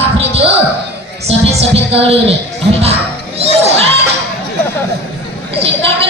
kampret itu sempit-sempit kau ini. Empat. Cinta kan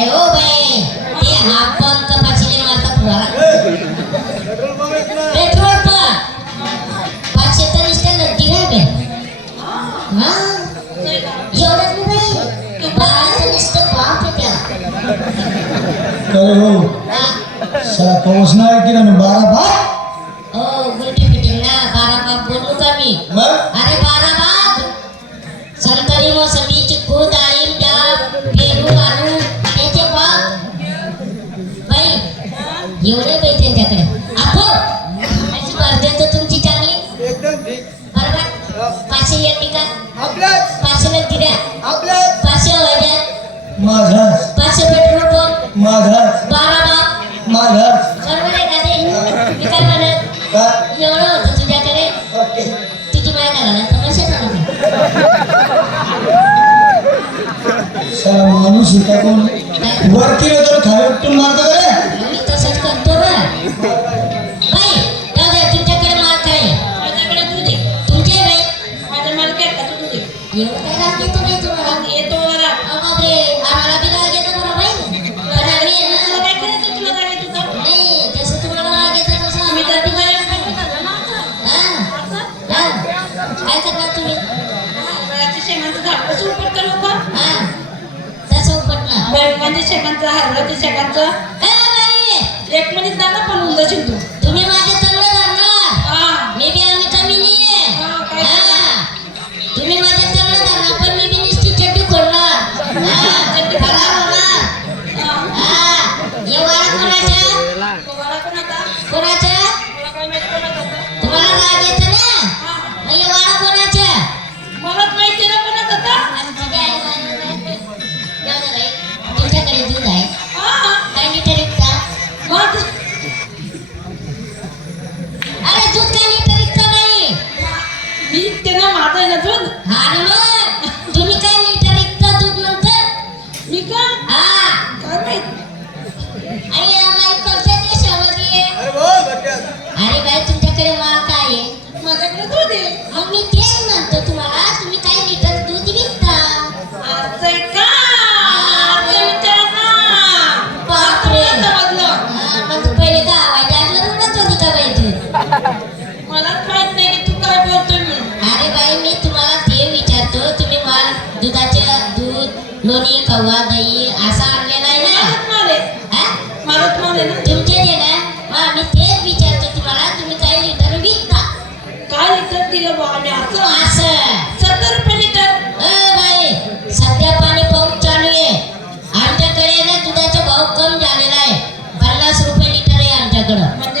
pump नाही हो बाई ते हा पण कपाशीने मारता फुवारा पेट्रोल पंप पाचशे तर नक्की नाही बाई हा एवढंच नाही बाई अरे हो हा. साला बारा ओ फिटिंग ना बारा बाग बोलू का मी मग पाचशे येते का आपल्यात पाचशे नक्की द्या आपल्यात पाचशे वैद्यात माझाच पाचशे पेट्रोल पंप. माझाच बारा बाग. माझाच बरोबर आहे का ते? मी काय? म्हणत एवढं होतं तुझ्याकडे. तुझी माय घालायला झाला साला माणूस कोण? वरती येतो खाली मारतो एवढं काय राग येतो तुम्हाला येतो अहो बापरे आम्हाला बी राग येतो पण आम्ही काय करायचं तुला काय नाही जसं तुम्हाला राग येतो तसं तर आम्हाला काय करणार तुम्ही वयाच्या झाड कसं उपटतं लोकं? हा तसं उपटणार बैलगांच्या शेंगाचं, हरभऱ्याच्या शेंगाचं. ए एक मिनिट जा तुम्ही काय लिटर विकता दूध नंतर मी का? हा काय माहीत? आणि बाई कोणत्या देशामध्ये आहे? अरे भाऊ भट्ट्यात अरे बाई तुमच्याकडे माल काय आहे माझ्याकडे दूध आहे. मग मी तेच म्हणतो लोणी खवा दही असा आणलेला आहे ना. हा? तुमचे जे ना